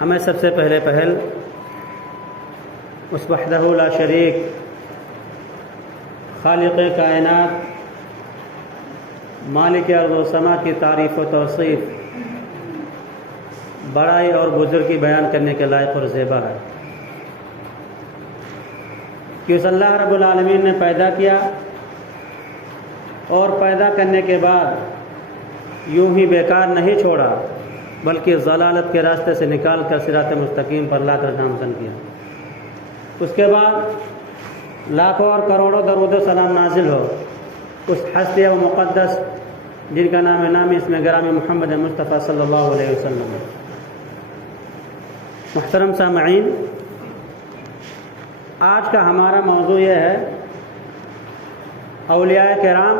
ہمیں سب سے پہل اس وحدہ لا شریک خالق کائنات مالک ارض و سما کی تعریف و توصیف بڑائی اور بزرگی بیان کرنے کے لائق اور زیبا ہے کہ اس اللہ رب العالمین نے پیدا کیا اور پیدا کرنے کے بعد یوں ہی بیکار نہیں چھوڑا بلکہ ضلالت کے راستے سے نکال کر صراط مستقیم پر لا کر نامزن کیا۔ اس کے بعد لاکھوں اور کروڑوں درود و سلام نازل ہو اس ہستی و مقدس جن کا نام نامی اسم گرامی محمد مصطفیٰ صلی اللہ علیہ وسلم۔ محترم سامعین، آج کا ہمارا موضوع یہ ہے اولیاء کرام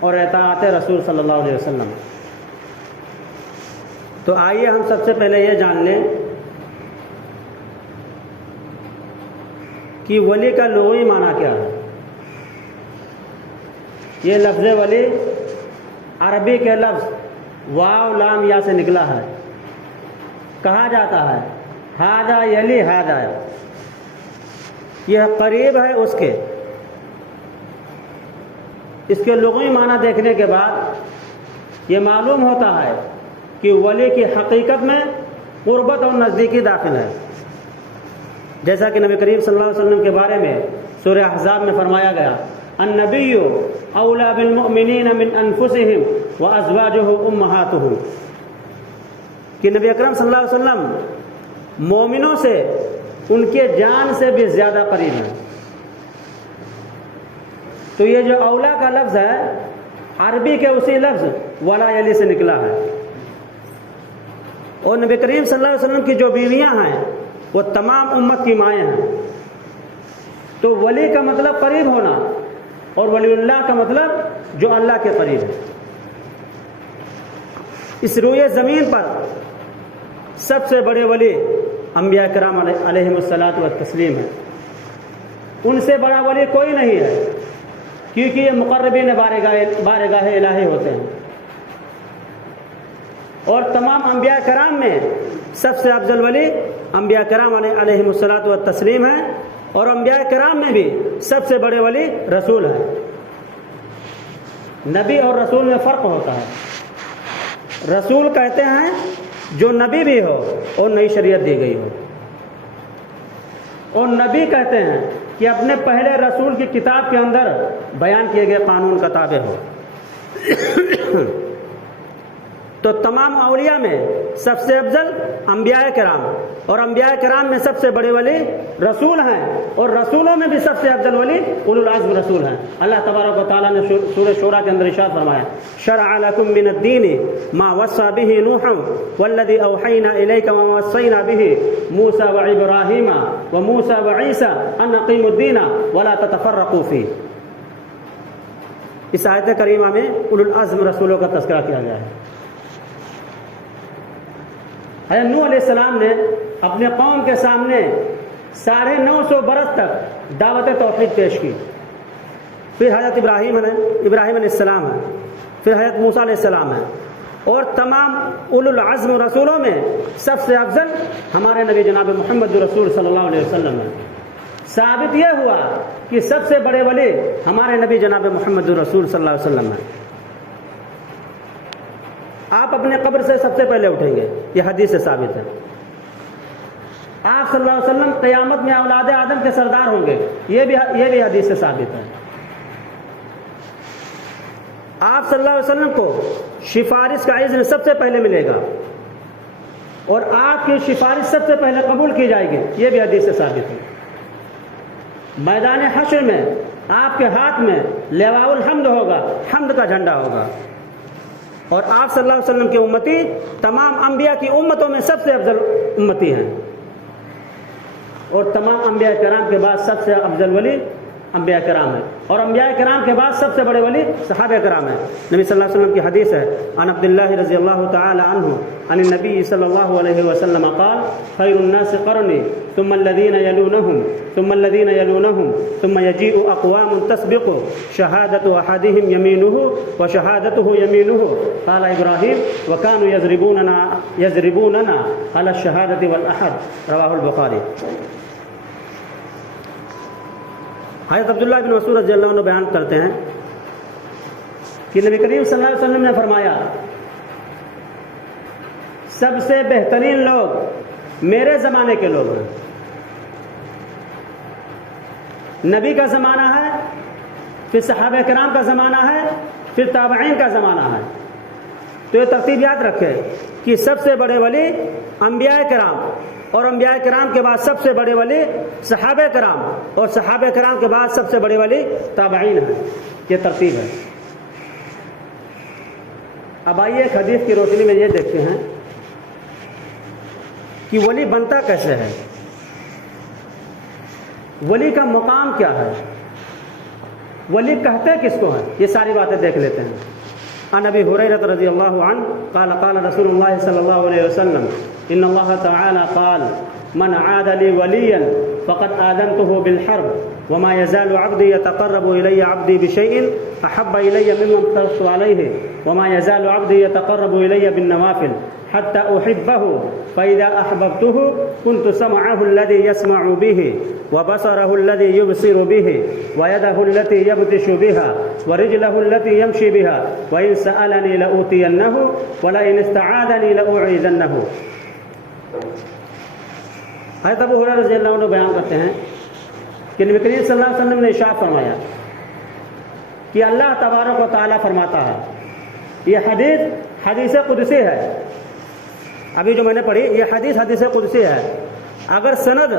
اور اطاعت رسول صلی اللہ علیہ وسلم۔ تو آئیے ہم سب سے پہلے یہ جان لیں کہ ولی کا لغوی معنی کیا ہے۔ یہ لفظ ولی عربی کے لفظ واو لام یا سے نکلا ہے۔ کہا جاتا ہے ہاذا یلی ہاذا، یہ قریب ہے اس کے۔ اس کے لغوی معنی دیکھنے کے بعد یہ معلوم ہوتا ہے کہ ولی کی حقیقت میں قربت اور نزدیکی داخل ہے، جیسا کہ نبی کریم صلی اللہ علیہ وسلم کے بارے میں سورہ احزاب میں فرمایا گیا النبی اولی بالمؤمنین من انفسہم وازواجہ امہاتہم، کہ نبی اکرم صلی اللہ علیہ وسلم مومنوں سے ان کے جان سے بھی زیادہ قریب ہیں۔ تو یہ جو اولا کا لفظ ہے عربی کے اسی لفظ ولا یلی سے نکلا ہے، اور نبی کریم صلی اللہ علیہ وسلم کی جو بیویاں ہیں وہ تمام امت کی مائیں ہیں۔ تو ولی کا مطلب قریب ہونا اور ولی اللہ کا مطلب جو اللہ کے قریب ہے۔ اس روئے زمین پر سب سے بڑے ولی انبیاء کرام علیہم الصلاۃ والتسلیم ہے۔ ان سے بڑا ولی کوئی نہیں ہے، کیونکہ یہ مقربین بارگاہ الہی ہوتے ہیں۔ اور تمام انبیاء کرام میں سب سے افضل ولی انبیاء کرام علیہم الصلاۃ والتسلیم ہیں، اور انبیاء کرام میں بھی سب سے بڑے ولی رسول ہیں۔ نبی اور رسول میں فرق ہوتا ہے۔ رسول کہتے ہیں جو نبی بھی ہو اور نئی شریعت دی گئی ہو، اور نبی کہتے ہیں کہ اپنے پہلے رسول کی کتاب کے اندر بیان کیے گئے قانون کا تابع ہو۔ تو تمام اولیاء میں سب سے افضل انبیاء کرام، اور انبیاء کرام میں سب سے بڑے ولی رسول ہیں، اور رسولوں میں بھی سب سے افضل ولی اولو العزم رسول ہیں۔ اللہ تبارک و تعالیٰ نے سورہ شورى کے اندر ارشاد فرمایا شرع لكم من الدین ما وصى به نوحا والذی اوحینا الیک وما وصینا به موسى وابراہیم وموسى وعیسى ان اقیموا الدین ولا تتفرقوا فیہ۔ اس آیت کریمہ میں اولو العزم رسولوں کا تذکرہ کیا گیا ہے۔ حضرت نوح علیہ السلام نے اپنے قوم کے سامنے 950 برس تک دعوت توحید پیش کی۔ پھر حضرت ابراہیم علیہ السلام ہے، پھر حضرت موسیٰ علیہ السلام ہے، اور تمام اولو العزم رسولوں میں سب سے افضل ہمارے نبی جناب محمد رسول صلی اللہ علیہ وسلم ہے۔ ثابت یہ ہوا کہ سب سے بڑے ولی ہمارے نبی جناب محمد رسول صلی اللہ علیہ وسلم ہے۔ آپ اپنے قبر سے سب سے پہلے اٹھیں گے، یہ حدیث سے ثابت ہے۔ آپ صلی اللہ علیہ وسلم قیامت میں اولاد آدم کے سردار ہوں گے، یہ بھی حدیث سے ثابت ہے۔ آپ صلی اللہ علیہ وسلم کو سفارش کا اذن سب سے پہلے ملے گا، اور آپ کی سفارش سب سے پہلے قبول کی جائے گی، یہ بھی حدیث سے ثابت ہے۔ میدان حشر میں آپ کے ہاتھ میں لواء الحمد ہوگا، حمد کا جھنڈا ہوگا، اور آپ صلی اللہ علیہ وسلم کی امتی تمام انبیاء کی امتوں میں سب سے افضل امتی ہیں، اور تمام انبیاء کرام کے بعد سب سے افضل ولی انبیاء کرام ہیں، اور انبیاء کرام کے بعد سب سے بڑے ولی صحابہ کرام ہیں۔ نبی صلی اللہ علیہ وسلم کی حدیث ہے، عن عبداللہ رضی اللہ تعالی عنہ عن النبی صلی اللہ علیہ وسلم قال خیر الناس قرنی ثم الذین یلونہم ثم الذین یلونہم ثم یجیء اقوام تسبق شہادت احدہم یمینہ وشہادتہ یمینہ قال ابراہیم وکانوا یضربوننا علی الشہادۃ والاحد، رواہ البخاری۔ حضرت عبداللہ بن مسعود رضی اللہ عنہ بیان کرتے ہیں کہ نبی کریم صلی اللہ علیہ وسلم نے فرمایا سب سے بہترین لوگ میرے زمانے کے لوگ ہیں۔ نبی کا زمانہ ہے، پھر صحابہ کرام کا زمانہ ہے، پھر تابعین کا زمانہ ہے۔ تو یہ ترتیب یاد رکھے کہ سب سے بڑے ولی انبیاء کرام، اور انبیاء کرام کے بعد سب سے بڑے ولی صحابہ کرام، اور صحابہ کرام کے بعد سب سے بڑے ولی تابعین ہیں۔ یہ ترتیب ہے۔ اب آئیے ایک حدیث کی روشنی میں یہ دیکھتے ہیں کہ ولی بنتا کیسے ہے، ولی کا مقام کیا ہے، ولی کہتے کس کو ہیں، یہ ساری باتیں دیکھ لیتے ہیں۔ عن ابی ہریرہ رضی اللہ عنہ قال قال رسول اللہ صلی اللہ علیہ وسلم ان اللہ تعالی قال من عاد لی ولیا فقد آذنته بالحرب وما يزال عبدي يتقرب الي عبدي بشيء احب الي مما افترضت عليه وما يزال عبدي يتقرب الي بالنوافل حتى احبه فاذا احببته كنت سمعه الذي يسمع به وبصره الذي يبصر به ويده التي يبطش بها ورجله التي يمشي بها وإن سألني لأوتينه ولئن استعاذني لأعيذنه۔ حضرت ابو ہریرہ رضی اللہ عنہ بیان کرتے ہیں کہ نبی کریم صلی اللہ علیہ وسلم نے ارشاد فرمایا کہ اللہ تبارک و تعالیٰ فرماتا ہے، یہ حدیث قدسی ہے، ابھی جو میں نے پڑھی یہ حدیث قدسی ہے۔ اگر سند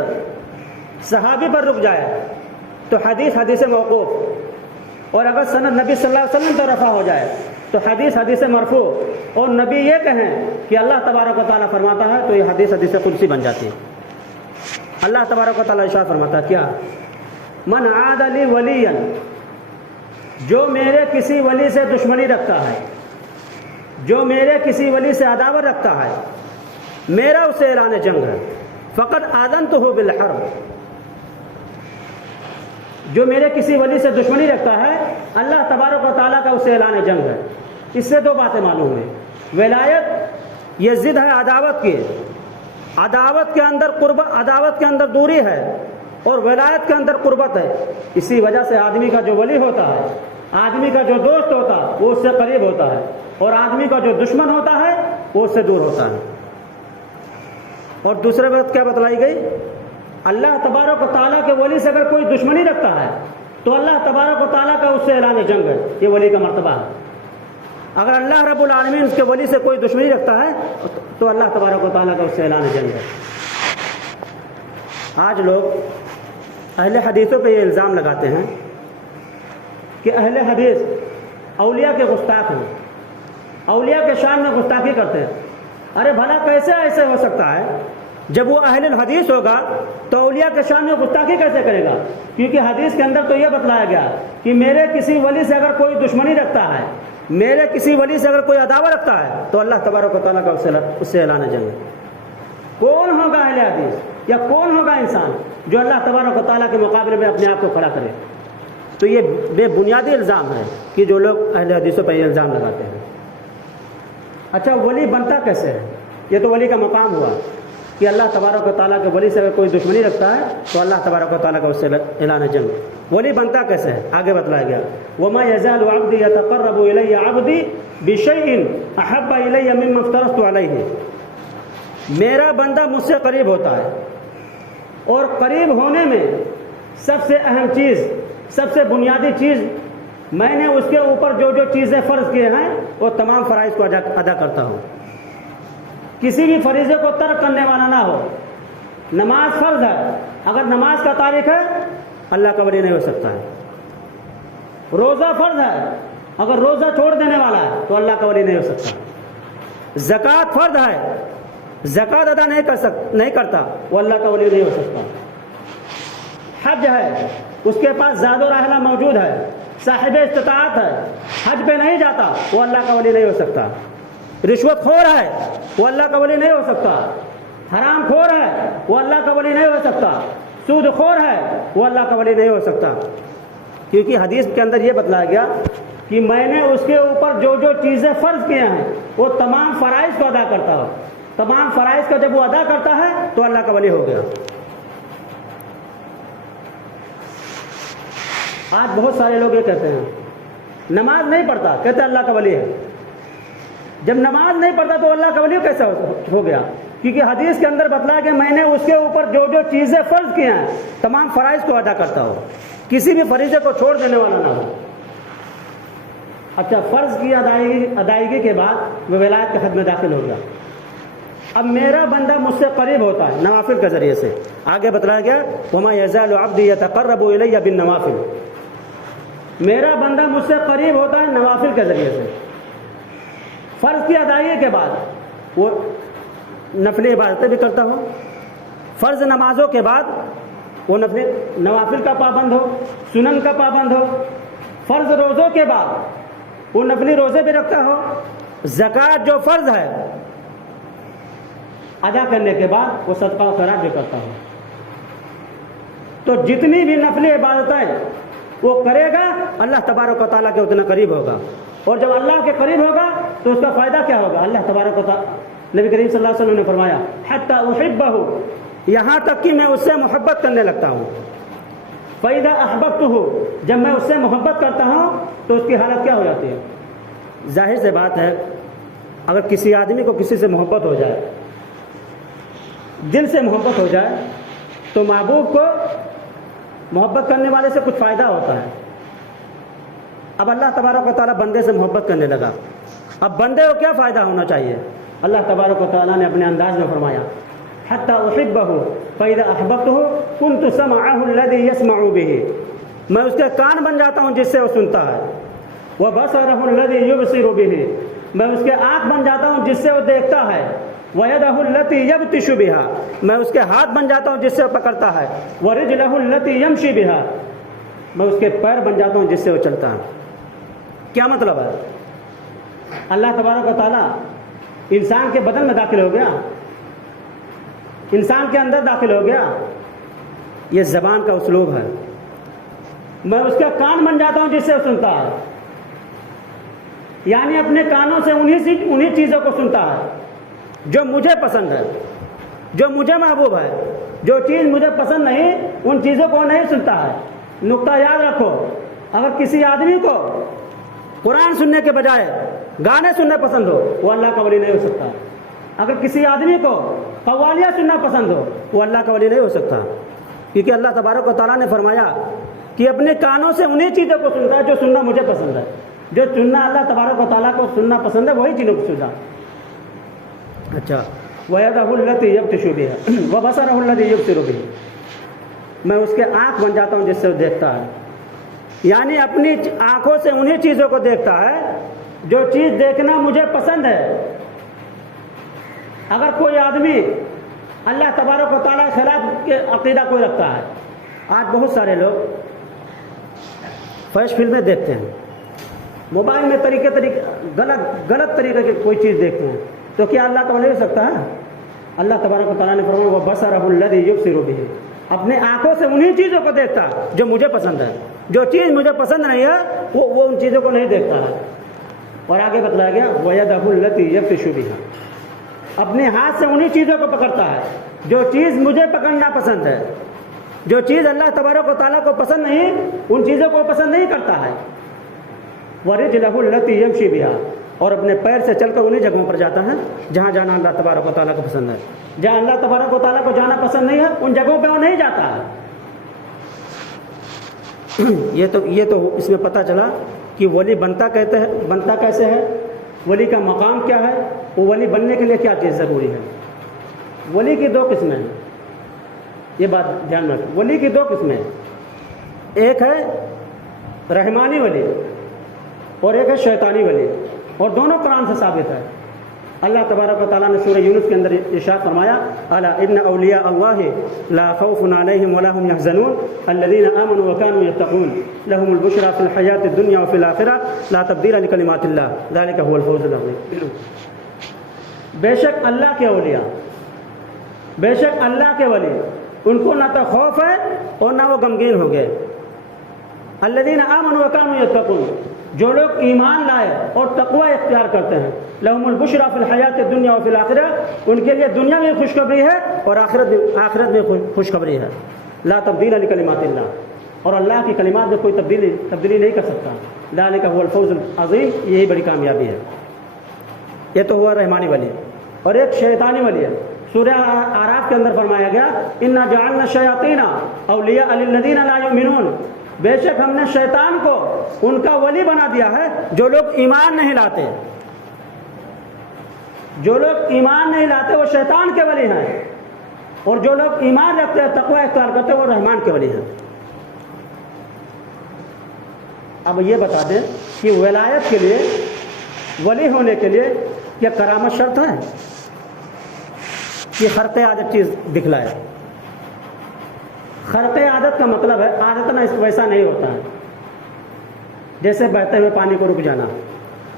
صحابی پر رک جائے تو حدیث موقوف، اور اگر سند نبی صلی اللہ علیہ وسلم پر رفع ہو جائے تو حدیث مرفوع، اور نبی یہ کہیں کہ اللہ تبارک و تعالیٰ فرماتا ہے تو یہ حدیث قدسی بن جاتی ہے۔ اللہ تبارک و تعالیٰ ارشاد فرماتا ہے کیا؟ من عاد لی ولیا، جو میرے کسی ولی سے دشمنی رکھتا ہے، جو میرے کسی ولی سے عداوت رکھتا ہے، میرا اسے اعلان جنگ ہے۔ فقد آذنتہ بالحرب، جو میرے کسی ولی سے دشمنی رکھتا ہے اللہ تبارک و تعالیٰ کا اسے اعلان جنگ ہے۔ اس سے دو باتیں معلوم ہیں، ولایت یہ ضد ہے عداوت کی، عداوت کے اندر قربت، عداوت کے اندر دوری ہے، اور ولایت کے اندر قربت ہے۔ اسی وجہ سے آدمی کا جو ولی ہوتا ہے، آدمی کا جو دوست ہوتا ہے وہ اس سے قریب ہوتا ہے، اور آدمی کا جو دشمن ہوتا ہے وہ اس سے دور ہوتا ہے۔ اور دوسرے بات کیا بتلائی گئی؟ اللہ تبارک و تعالیٰ کے ولی سے اگر کوئی دشمنی رکھتا ہے تو اللہ تبارک و تعالیٰ کا اس سے اعلان جنگ ہے، یہ ولی کا مرتبہ ہے۔ اگر اللہ رب العالمین اس کے ولی سے کوئی دشمنی رکھتا ہے تو اللہ تبارک و تعالیٰ کا اس سے اعلان جنگ ہے۔ آج لوگ اہل حدیثوں پہ یہ الزام لگاتے ہیں کہ اہل حدیث اولیاء کے گستاخ ہیں، اولیاء کے شان میں گستاخی کرتے ہیں۔ ارے بھلا کیسے ایسے ہو سکتا ہے؟ جب وہ اہل الحدیث ہوگا تو اولیاء کے شان میں گستاخی کیسے کرے گا؟ کیونکہ حدیث کے اندر تو یہ بتلایا گیا کہ میرے کسی ولی سے اگر کوئی دشمنی رکھتا ہے، میرے کسی ولی سے اگر کوئی عداوت رکھتا ہے تو اللہ تبارک و تعالیٰ کا اس سے اعلان جنگ ہے۔ کون ہوگا اہل حدیث، یا کون ہوگا انسان جو اللہ تبارک و تعالیٰ کے مقابلے میں اپنے آپ کو کھڑا کرے؟ تو یہ بے بنیادی الزام ہے کہ جو لوگ اہل حدیثوں پر یہ الزام لگاتے ہیں۔ اچھا ولی بنتا کیسے ہے؟ یہ تو ولی کا مقام ہوا کہ اللہ تبارک و تعالیٰ کے ولی سے اگر کوئی دشمنی رکھتا ہے تو اللہ تبارک و تعالیٰ کا اس سے اعلان جنگ۔ ولی بنتا کیسے ہے؟ آگے بتلایا گیا وَمَا يَزَالُ عَبْدِي يَتَقَرَّبُ إِلَيَّ عَبْدِي بِشَيْءٍ أَحَبَّ إِلَيَّ مِمَّا افْتَرَضْتُ عَلَيْهِ، میرا بندہ مجھ سے قریب ہوتا ہے، اور قریب ہونے میں سب سے اہم چیز، سب سے بنیادی چیز، میں نے اس کے اوپر جو جو چیزیں فرض کیے ہیں وہ تمام فرائض کو ادا کرتا ہوں، کسی بھی فریضے کو ترک کرنے والا نہ ہو۔ نماز فرض ہے، اگر نماز کا تارک ہے اللہ کا ولی نہیں ہو سکتا ہے۔ روزہ فرض ہے، اگر روزہ چھوڑ دینے والا ہے تو اللہ کا ولی نہیں ہو سکتا۔ زکوٰۃ فرض ہے، زکوٰۃ ادا نہیں کرتا وہ اللہ کا ولی نہیں ہو سکتا۔ حج ہے، اس کے پاس زاد و راحلہ موجود ہے، صاحب استطاعت ہے، حج پہ نہیں جاتا، وہ اللہ کا ولی نہیں ہو سکتا۔ رشوت خور ہے، وہ اللہ کا ولی نہیں ہو سکتا۔ حرام خور ہے، وہ اللہ کا ولی نہیں ہو سکتا۔ سود خور ہے، وہ اللہ کا ولی نہیں ہو سکتا، کیونکہ حدیث کے اندر یہ بتلایا گیا کہ میں نے اس کے اوپر جو جو چیزیں فرض کیے ہیں وہ تمام فرائض کو ادا کرتا ہو۔ تمام فرائض کا جب وہ ادا کرتا ہے تو اللہ کا ولی ہو گیا۔ آج بہت سارے لوگ یہ کہتے ہیں نماز نہیں پڑھتا، کہتے ہیں اللہ کا ولی ہے۔ جب نماز نہیں پڑھتا تو اللہ کا ولی کیسے ہو گیا؟ کیونکہ حدیث کے اندر بتلایا کہ میں نے اس کے اوپر جو جو چیزیں فرض کیے ہیں تمام فرائض کو ادا کرتا ہو، کسی بھی فریضے کو چھوڑ دینے والا نہ ہو۔ اچھا، فرض کی ادائیگی کے بعد وہ ولایت کے حد میں داخل ہو گیا۔ اب میرا بندہ مجھ سے قریب ہوتا ہے نوافل کے ذریعے سے۔ آگے بتلایا گیا وَمَا يَزَالُ عَبْدِي يَتَقَرَّبُ إِلَيَّ بِالنَّوَافِلِ، میرا بندہ مجھ سے قریب ہوتا ہے نوافل کے ذریعے سے۔ فرض کی ادائیگی کے بعد وہ نفلی عبادتیں بھی کرتا ہو، فرض نمازوں کے بعد وہ نوافل کا پابند ہو، سنن کا پابند ہو، فرض روزوں کے بعد وہ نفلی روزے بھی رکھتا ہو، زکوٰۃ جو فرض ہے ادا کرنے کے بعد وہ صدقہ و خیرات بھی کرتا ہو۔ تو جتنی بھی نفلی عبادتیں وہ کرے گا اللہ تبارک و تعالیٰ کے اتنا قریب ہوگا، اور جب اللہ کے قریب ہوگا تو اس کا فائدہ کیا ہوگا؟ اللہ تبارک و تعالیٰ، نبی کریم صلی اللہ علیہ وسلم نے فرمایا حتی احبہ، یہاں تک کہ میں اس سے محبت کرنے لگتا ہوں۔ فَإِذَا أَحْبَبْتُهُ، جب میں اس سے محبت کرتا ہوں تو اس کی حالت کیا ہو جاتی ہے؟ ظاہر سے بات ہے، اگر کسی آدمی کو کسی سے محبت ہو جائے، دل سے محبت ہو جائے، تو محبوب کو محبت کرنے والے سے کچھ فائدہ ہوتا ہے۔ اب اللہ تبارک و تعالیٰ بندے سے محبت کرنے لگا، اب بندے کو کیا فائدہ ہونا چاہیے؟ اللہ تبارک و تعالیٰ نے اپنے انداز میں فرمایا حتی احبہ فاذا احببتہ کنت سمعہ الذی یسمع بہ، میں اس کے کان بن جاتا ہوں جس سے وہ سنتا ہے، وبصرہ الذی یبصر بہ، میں اس کے آنکھ بن جاتا ہوں جس سے وہ دیکھتا ہے، ویدہ التی یبطش بہا، میں اس کے ہاتھ بن جاتا ہوں جس سے وہ پکڑتا ہے، ورجلہ التی یمشی بہا، میں اس کے پیر بن جاتا ہوں جس سے وہ چلتا ہے۔ کیا مطلب ہے؟ اللہ تبارک و تعالیٰ انسان کے بدن میں داخل ہو گیا، انسان کے اندر داخل ہو گیا۔ یہ زبان کا اسلوب ہے، میں اس کا کان بن جاتا ہوں جس سے وہ سنتا ہے، یعنی اپنے کانوں سے انہی چیزوں کو سنتا ہے جو مجھے پسند ہے، جو مجھے محبوب ہے۔ جو چیز مجھے پسند نہیں ان چیزوں کو نہیں سنتا ہے۔ نقطہ یاد رکھو، اگر کسی آدمی کو قرآن سننے کے بجائے گانے سننا پسند ہو وہ اللہ کا ولی نہیں ہو سکتا۔ اگر کسی آدمی کو قوالیاں سننا پسند ہو وہ اللہ کا ولی نہیں ہو سکتا، کیونکہ اللہ تبارک و تعالیٰ نے فرمایا کہ اپنے کانوں سے انہی چیزوں کو سنتا ہے جو سننا مجھے پسند ہے۔ جو سننا اللہ تبارک و تعالیٰ کو سننا پسند ہے وہی چیزوں کو سنتا۔ اچھا، وَيَدَهُ الَّتِي يَبْطِشُ بِهَا وَبَصَرَهُ الَّذِي يُبْصِرُ بِهِ، میں اس کے آنکھ بن جاتا ہوں جس سے وہ دیکھتا ہے، یعنی اپنی آنکھوں سے انہی چیزوں کو دیکھتا ہے جو چیز دیکھنا مجھے پسند ہے۔ اگر کوئی آدمی اللہ تبارک و تعالیٰ کے خلاف کے عقیدہ کوئی رکھتا ہے، آج بہت سارے لوگ فحش فلمیں دیکھتے ہیں، موبائل میں غلط طریقے کی کوئی چیز دیکھتے ہیں، تو کیا اللہ کا ولی ہو سکتا ہے؟ اللہ تبارک و تعالیٰ نے فرمایا وَبَصَرَهُ الَّذِي يُبْصِرُ بِهِ، اپنے آنکھوں سے انہی چیزوں کو دیکھتا جو مجھے پسند ہے، جو چیز مجھے پسند نہیں ہے وہ ان چیزوں کو نہیں دیکھتا ہے۔ اور آگے بتلایا گیا وَيَدَهُ الَّتِي يَبْطِشُ بِهَا، اپنے ہاتھ سے انہی چیزوں کو پکڑتا ہے جو چیز مجھے پکڑنا پسند ہے، جو چیز اللہ تبارک و تعالیٰ کو پسند نہیں ان چیزوں کو پسند نہیں کرتا ہے۔ وَرِجْلَهُ الَّتِي يَمْشِي بِهَا، اور اپنے پیر سے چل کر انہی جگہوں پر جاتا ہے جہاں جانا اللہ تبارک و تعالیٰ کو پسند ہے۔ جہاں اللہ تبارک و تعالیٰ کو جانا پسند نہیں ہے ان جگہوں پہ وہ نہیں جاتا ہے۔ یہ تو اس میں پتہ چلا کہ ولی بنتا کیسے ہے، ولی کا مقام کیا ہے، وہ ولی بننے کے لیے کیا چیز ضروری ہے۔ ولی کی دو قسمیں ہیں، یہ بات دھیان میں رکھیں، ولی کی دو قسمیں ہیں، ایک ہے رحمانی ولی اور ایک ہے شیطانی ولی، اور دونوں قرآن سے ثابت ہے۔ اللہ تبارک و تعالیٰ نے سورہ یونس کے اندر ارشاد فرمایا الا ان اولیاء اللہ لا خوف علیہم ولا هم يحزنون الذين آمنوا وكانوا يتقون لهم البشرى في الحیاۃ الدنیا وفي الآخرة لا تبدیل لکلمات اللہ ذلك هو الفوز العظیم. بے شک اللہ کے اولیاء، بے شک اللہ کے ولی، ان کو نہ تو خوف ہے اور نہ وہ غمگین ہو گئے. الذين آمنوا وكانوا يتقون، جو لوگ ایمان لائے اور تقوی اختیار کرتے ہیں، لهم البشرى فی الحیات الدنیا وفی الآخرہ، ان کے لیے دنیا میں خوشخبری ہے اور آخرت میں خوشخبری ہے. لا تبدیل لکلمات اللہ، اور اللہ کی کلمات میں کوئی تبدیلی نہیں کر سکتا. ذلک هو الفوز العظیم، یہی بڑی کامیابی ہے. یہ تو ہوا رحمانی ولی. اور ایک شیطانی ولی ہے. سورہ اعراف کے اندر فرمایا گیا انا جعلنا الشیاطین اولیاء للذین لا یؤمنون، بے شک ہم نے شیطان کو ان کا ولی بنا دیا ہے جو لوگ ایمان نہیں لاتے. جو لوگ ایمان نہیں لاتے وہ شیطان کے ولی ہیں، اور جو لوگ ایمان رکھتے ہیں تقوی اختیار کرتے ہیں وہ رحمان کے ولی ہیں. اب یہ بتا دیں کہ ولایت کے لیے، ولی ہونے کے لیے کیا کرامت شرط ہے کہ خرق عادت چیز دکھلائے؟ خرق عادت کا مطلب ہے عادت نہ ویسا نہیں ہوتا ہے جیسے بہتے ہوئے پانی کو رک جانا.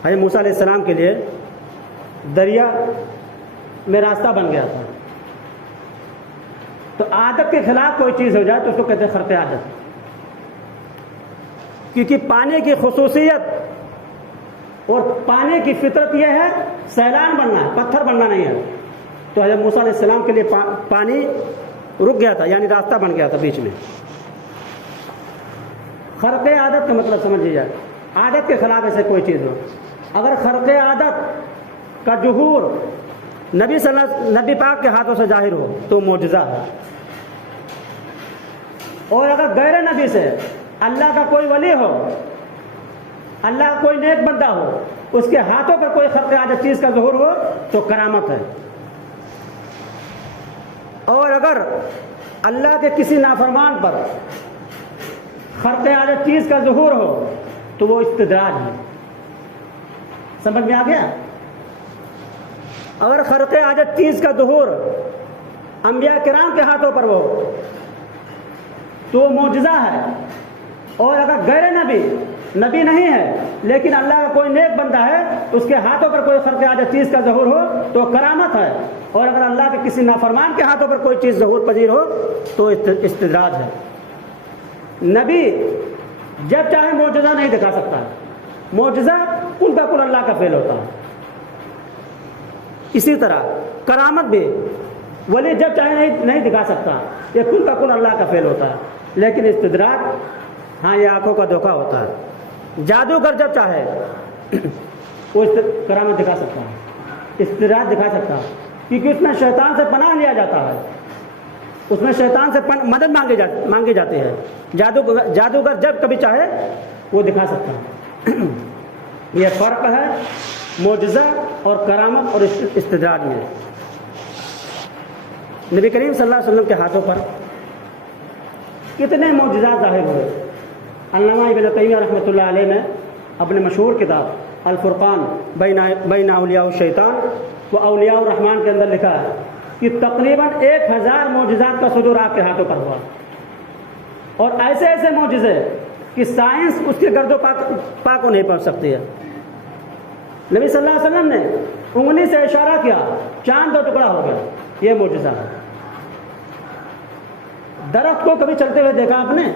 حضرت موسیٰ علیہ السلام کے لیے دریا میں راستہ بن گیا تھا، تو عادت کے خلاف کوئی چیز ہو جائے تو اس کو کہتے ہیں خرق عادت، کیونکہ پانی کی خصوصیت اور پانی کی فطرت یہ ہے سیلان بننا ہے، پتھر بننا نہیں ہے. تو حضرت موسیٰ علیہ السلام کے لیے پانی رک گیا تھا، یعنی راستہ بن گیا تھا بیچ میں. خرق عادت کا مطلب سمجھ جائے، عادت کے خلاف ایسے کوئی چیز ہو. اگر خرق عادت کا ظہور نبی پاک کے ہاتھوں سے ظاہر ہو تو معجزہ ہے. اور اگر غیر نبی سے اللہ کا کوئی ولی ہو، اللہ کا کوئی نیک بندہ ہو، اس کے ہاتھوں پر کوئی خرق عادت چیز کا ظہور ہو تو کرامت ہے. اور اگر اللہ کے کسی نافرمان پر خرق عادت چیز کا ظہور ہو تو وہ استدراج ہے. سمجھ میں آ گیا؟ اگر خرق عادت چیز کا ظہور انبیاء کرام کے ہاتھوں پر ہو تو وہ معجزہ ہے. اور اگر غیر نبی نہیں ہے لیکن اللہ کا کوئی نیک بندہ ہے اس کے ہاتھوں پر کوئی خرق عادت چیز کا ظہور ہو تو کرامت ہے. اور اگر اللہ کے کسی نافرمان کے ہاتھوں پر کوئی چیز ظہور پذیر ہو تو استدراج ہے. نبی جب چاہے معجزہ نہیں دکھا سکتا، معجزہ کل کا کل اللہ کا فعل ہوتا ہے. اسی طرح کرامت بھی ولی جب چاہے نہیں دکھا سکتا، یہ کل کا کل اللہ کا فعل ہوتا ہے. لیکن استدراج، ہاں، یہ آنکھوں کا دھوکہ ہوتا ہے. جادوگر جب چاہے وہ کرامت دکھا سکتا ہے، استدراج دکھا سکتا ہے، کیونکہ اس میں شیطان سے پناہ لیا جاتا ہے، اس میں شیطان سے مدد مانگی جاتی ہے. جادوگر جب کبھی چاہے وہ دکھا سکتا ہے. یہ فرق ہے معجزہ اور کرامت اور استدراج میں. نبی کریم صلی اللہ علیہ وسلم کے ہاتھوں پر کتنے معجزات ظاہر ہوئے. علامہ ابن تیمیہ رحمۃ اللہ علیہ نے اپنے مشہور کتاب الفرقان بین اولیاء الشیطان و اولیاء الرحمن کے اندر لکھا ہے کہ تقریباً 1000 معجزات کا صدور آپ کے ہاتھوں پر ہوا، اور ایسے ایسے معجزے کہ سائنس اس کے گرد و پا کو نہیں پہنچ سکتی ہے. نبی صلی اللہ علیہ وسلم نے انگلی سے اشارہ کیا، چاند 2 ٹکڑا ہو گیا. یہ معجزہ ہے. درخت کو کبھی چلتے ہوئے دیکھا آپ نے؟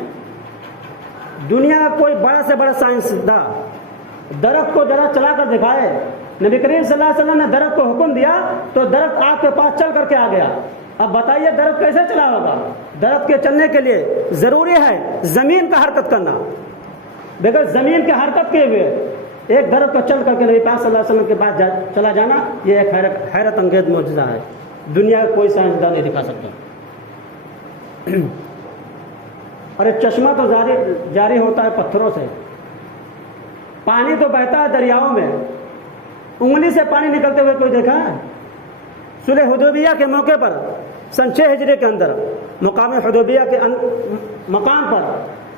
دنیا کا کوئی بڑا سے بڑا سائنسداں درخت کو ذرا چلا کر دکھائے. نبی کریم صلی اللہ علیہ وسلم نے درخت کو حکم دیا تو درخت آپ کے پاس چل کر کے آ گیا. اب بتائیے درخت کیسے چلا ہوگا؟ درخت کے چلنے کے لیے ضروری ہے زمین کا حرکت کرنا. بغیر زمین کے حرکت کیے ہوئے ایک درخت کو چل کر کے نبی پاک صلی اللہ علیہ وسلم کے پاس چلا جانا، یہ ایک حیرت انگیز معجزہ ہے. دنیا کا کوئی سائنسداں نہیں دکھا سکتا. اور ایک چشمہ تو جاری ہوتا ہے پتھروں سے، پانی تو بہتا ہے دریاؤں میں، انگلی سے پانی نکلتے ہوئے کوئی دیکھا ہے؟ صلح حدیبیہ کے موقع پر سن 6 ہجری کے اندر مقام حدیبیہ کے مقام پر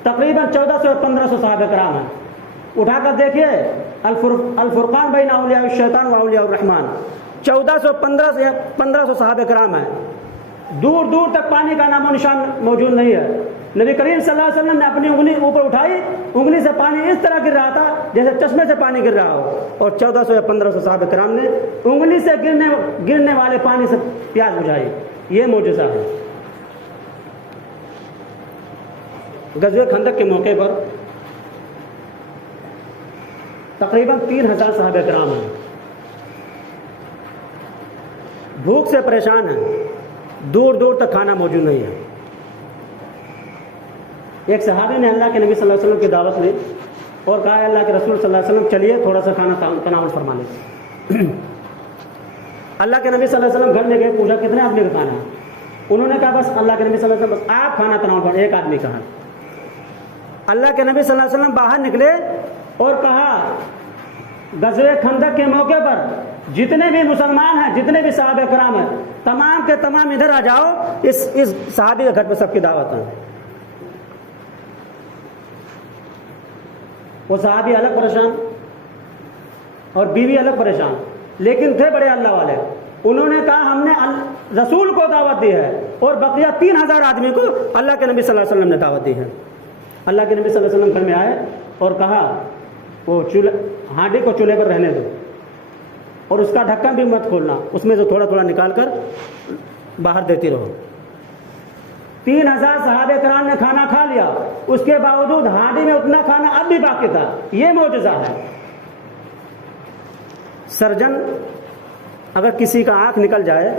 تقریباً 1400 اور 1500 صحابہ کرام ہیں. اٹھا کر دیکھیے الفرقان بین اولیاء الشیطان و اولیاء الرحمن، 1500 صحابہ کرام ہیں. دور دور تک پانی کا نام و نشان موجود نہیں ہے. نبی کریم صلی اللہ علیہ وسلم نے اپنی انگلی اوپر اٹھائی, انگلی سے پانی اس طرح گر رہا تھا جیسے چشمے سے پانی گر رہا ہو, اور 1400 یا 1500 صحابہ کرام نے انگلی سے گرنے والے پانی سے پیاس بجھائی. یہ معجزہ ہے. غزوہ خندق کے موقع پر تقریباً 3000 صحابہ کرام ہیں, بھوک سے پریشان ہیں, دور دور تک کھانا موجود نہیں ہے. ایک صحابی نے اللہ کے نبی صلی اللہ علیہ وسلم کی دعوت لی اور کہا اللہ کے رسول صلی اللہ علیہ وسلم چلیے تھوڑا سا کھانا تناول فرما لیں. اللہ کے نبی صلی اللہ علیہ وسلم گھر میں گئے, پوچھا کتنے آدمی کا کھانا ہے؟ انہوں نے کہا بس اللہ کے نبی صلی اللہ علیہ وسلم بس آپ کھانا تناول فرمائیں. ایک آدمی کہا. اللہ کے نبی صلی اللہ علیہ وسلم باہر نکلے اور کہا غزوہ خندق کے موقع پر جتنے بھی مسلمان ہیں, جتنے بھی صحابہ کرام ہیں, تمام کے تمام ادھر آ جاؤ, اس صحابی کے گھر پہ سب کی دعوت ہے. وہ صحابی الگ پریشان اور بیوی الگ پریشان, لیکن تھے بڑے اللہ والے. انہوں نے کہا ہم نے رسول کو دعوت دی ہے اور بقیہ 3000 آدمی کو اللہ کے نبی صلی اللہ علیہ وسلم نے دعوت دی ہے. اللہ کے نبی صلی اللہ علیہ وسلم گھر میں آئے اور کہا وہ ہانڈی کو چولہے پر رہنے دو اور اس کا ڈھکن بھی مت کھولنا, اس میں سے تھوڑا تھوڑا نکال کر باہر دیتی رہو. 3000 صحابہ کرام نے کھانا کھا لیا, اس کے باوجود ہانڈی میں اتنا کھانا اب بھی باقی تھا. یہ معجزہ ہے. سرجن اگر کسی کا آنکھ نکل جائے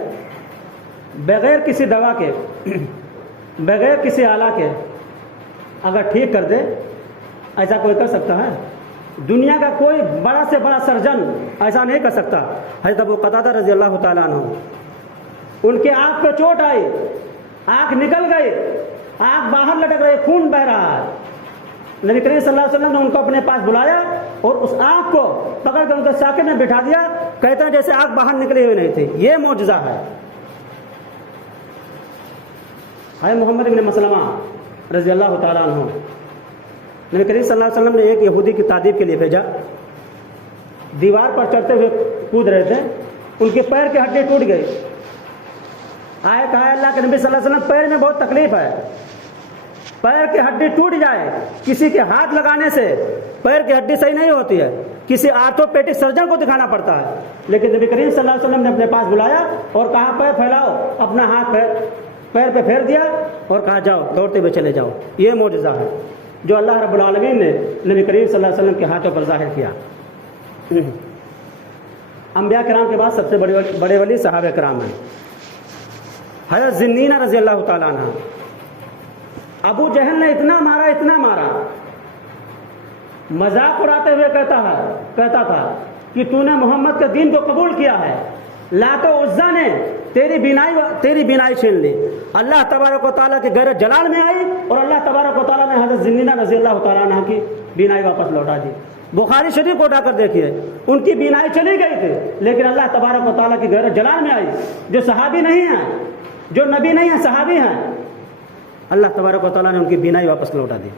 بغیر کسی دوا کے, بغیر کسی آلہ کے اگر ٹھیک کر دے, ایسا کوئی کر سکتا ہے؟ دنیا کا کوئی بڑا سے بڑا سرجن ایسا نہیں کر سکتا. حضرت ابو قتادہ رضی اللہ تعالیٰ عنہ, ان کے آنکھ پہ چوٹ آئی, آنکھ نکل گئی, آنکھ باہر لٹک رہی, خون بہ رہا ہے. نبی کریم صلی اللہ علیہ وسلم نے ان کو اپنے پاس بلایا اور اس آنکھ کو پکڑ کر ان کے ساکن میں بٹھا دیا, کہتے ہیں جیسے آنکھ باہر نکلی ہوئی نہیں تھی. یہ معجزہ ہے. محمد بن مسلمہ رضی اللہ تعالیٰ عنہ, نبی کریم صلی اللہ علیہ وسلم نے ایک یہودی کی تعذیب کے لیے بھیجا. دیوار پر چڑھتے ہوئے کود رہے تھے, ان کے پیر کی ہڈی ٹوٹ گئی. آئے کہا اللہ کے نبی صلی اللہ علیہ وسلم پیر میں بہت تکلیف ہے, پیر کی ہڈی ٹوٹ جائے, کسی کے ہاتھ لگانے سے پیر کی ہڈی صحیح نہیں ہوتی ہے, کسی آرتھوپیڈک سرجن کو دکھانا پڑتا ہے. لیکن نبی کریم صلی اللہ علیہ وسلم نے اپنے پاس بلایا اور کہا پیر پھیلاؤ, اپنا ہاتھ پیر پہ پھیر دیا اور کہا جاؤ دوڑتے ہوئے چلے جاؤ. یہ معجزہ ہے جو اللہ رب العالمین نے نبی کریم صلی اللہ علیہ وسلم کے ہاتھوں پر ظاہر کیا. انبیاء کرام کے بعد سب سے بڑے ولی صحابہ کرام ہیں. حضرت ذنینہ رضی اللہ تعالیٰ عنہ, ابو جہل نے اتنا مارا, مذاق اڑاتے ہوئے کہتا تھا کہ تو نے محمد کے دین کو قبول کیا ہے, لات و عزا نے تیری بینائی چھین لی. اللہ تبارک و تعالیٰ کے غیرت جلال میں آئی اور اللہ تبارک و تعالیٰ نے حضرت ذنینہ رضی اللہ تعالیٰ عنہ کی بینائی واپس لوٹا دی. بخاری شریف کو اٹھا کر دیکھیے, ان کی بینائی چلی گئی تھی لیکن اللہ تبارک و تعالیٰ کی غیرت جلال میں آئی. جو صحابی نہیں ہیں, جو نبی نہیں ہیں, صحابی ہیں, اللہ تبارک و تعالیٰ نے ان کی بینائی واپس لوٹا دی.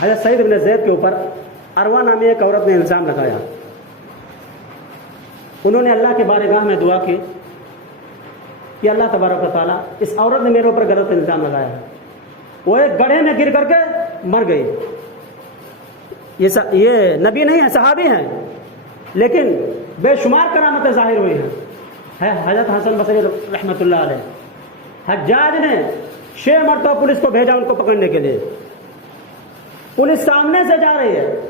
حضرت سعید بن زید کے اوپر اروا نامی ایک عورت نے الزام لگایا. انہوں نے اللہ کے بارگاہ میں دعا کی کہ اللہ تبارک و تعالیٰ اس عورت نے میرے اوپر غلط الزام لگایا ہے. وہ ایک گڑھے میں گر کر کے مر گئی. یہ نبی نہیں ہے, صحابی ہیں, لیکن بے شمار کرامتیں ظاہر ہوئی ہیں. حضرت حسن بصری رحمۃ اللہ علیہ, حجاج نے 6 مرتبہ پولیس کو بھیجا ان کو پکڑنے کے لیے. پولیس سامنے سے جا رہی ہے,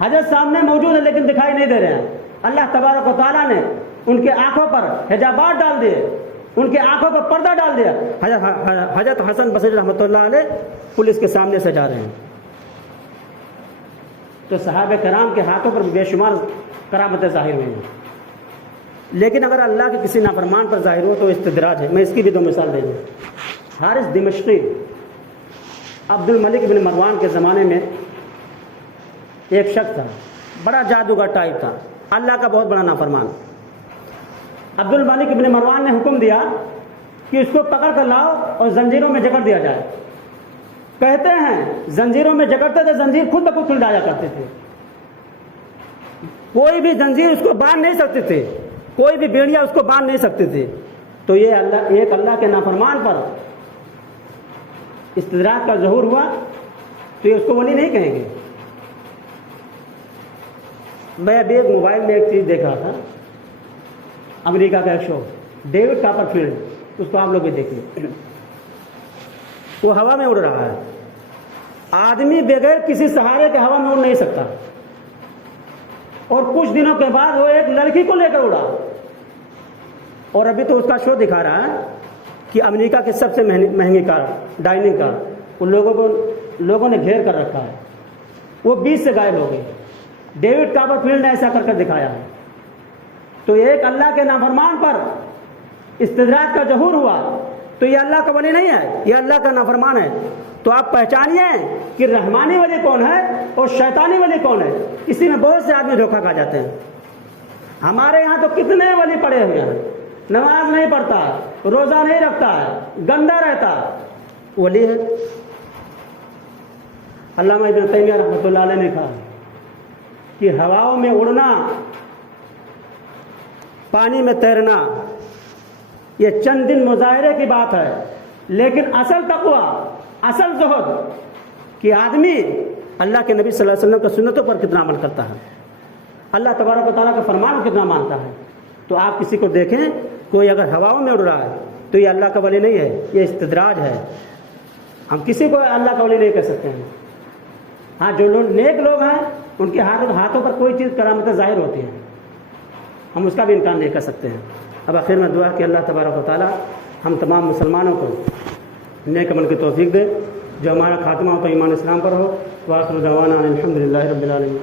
حضرت سامنے موجود ہے لیکن دکھائی نہیں دے رہے ہیں. اللہ تبارک و تعالیٰ نے ان کے آنکھوں پر حجابات ڈال دیے, ان کے آنکھوں پر پردہ ڈال دیا. حضرت حسن بصری رحمۃ اللہ علیہ پولیس کے سامنے سے جا رہے ہیں. تو صحابہ کرام کے ہاتھوں پر بے شمار کرامتیں ظاہر ہوئی ہیں. لیکن اگر اللہ کے کسی نافرمان پر ظاہر ہو تو استدراج ہے. میں اس کی بھی 2 مثال دے دوں. حارث دمشقی عبد الملک بن مروان کے زمانے میں ایک شخص تھا, بڑا جادوگر ٹائپ تھا, اللہ کا بہت بڑا نافرمان. عبد الملک بن مروان نے حکم دیا کہ اس کو پکڑ کر لاؤ اور زنجیروں میں جکڑ دیا جائے. کہتے ہیں زنجیروں میں جکڑتے تھے, زنجیر خود بخود کھل جایا کرتے تھے. کوئی بھی زنجیر اس کو باندھ نہیں سکتے تھے، کوئی بھی بیڑیاں اس کو باندھ نہیں سکتے تھے۔ تو یہ اللہ کے نافرمان پر استدراج کا ظہور ہوا تو یہ اس کو ولی نہیں کہیں گے۔ میں ابھی ایک موبائل میں ایک چیز دیکھ رہا تھا، امریکہ کا ایک شو، ڈیوڈ کاپرفیلڈ، اس کو آپ لوگ بھی دیکھیے، وہ ہوا میں اڑ رہا ہے۔ آدمی بغیر کسی سہارے کے ہوا میں اڑ نہیں سکتا، اور کچھ دنوں کے بعد وہ ایک لڑکی کو لے کر اڑا، اور ابھی تو اس کا شو دکھا رہا ہے کہ امریکہ کی سب سے مہنگی کار، ڈائننگ کار، ان لوگوں نے گھیر کر رکھا ہے، وہ بیچ سے غائب ہو گئی۔ ڈیوڈ کاپرفیلڈ نے ایسا کر دکھایا ہے۔ تو ایک اللہ کے نافرمان پر استدراج کا ظہور ہوا تو یہ اللہ کا ولی نہیں ہے، یہ اللہ کا نافرمان ہے۔ تو آپ پہچانیے کہ رحمانی ولی کون ہے اور شیطانی ولی کون ہے۔ اسی میں بہت سے آدمی دھوکہ کھا جاتے ہیں۔ ہمارے یہاں تو کتنے ولی پڑے ہوئے ہیں، نماز نہیں پڑھتا، روزہ نہیں رکھتا ہے، گندا رہتا، ولی ہے۔ علامہ ابن تیمیہ رحمۃ اللہ علیہ نے کہا کہ ہواؤں میں اڑنا، پانی میں تیرنا، یہ چند دن مظاہرے کی بات ہے، لیکن اصل تقویٰ، اصل زہد کہ آدمی اللہ کے نبی صلی اللہ علیہ وسلم کی سنتوں پر کتنا عمل کرتا ہے، اللہ تبارک و تعالیٰ کا فرمان کتنا مانتا ہے۔ تو آپ کسی کو دیکھیں، کوئی اگر ہواؤں میں اڑ رہا ہے تو یہ اللہ کا ولی نہیں ہے، یہ استدراج ہے۔ ہم کسی کو اللہ کا ولی نہیں کہہ سکتے ہیں۔ ہاں، جو لوگ نیک لوگ ہیں ان کے ہاتھوں پر کوئی چیز کرامتیں ظاہر ہوتی ہیں، ہم اس کا بھی انکار نہیں کر سکتے ہیں۔ اب آخر میں دعا کہ اللہ تبارک و تعالیٰ ہم تمام مسلمانوں کو نیک عمل کی توفیق دے، جو ہمارا خاتمہ ہو تو ایمان اسلام پر ہو۔ وآخر دعوانا الحمد للہ رب العالمین۔